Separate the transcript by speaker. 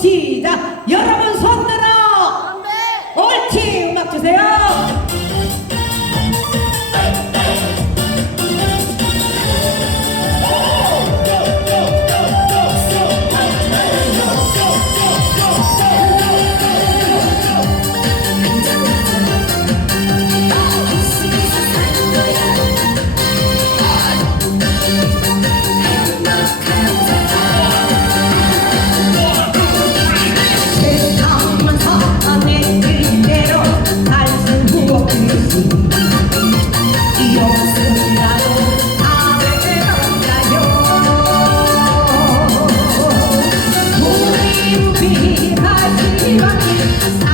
Speaker 1: 시작. 여 I'm gonna be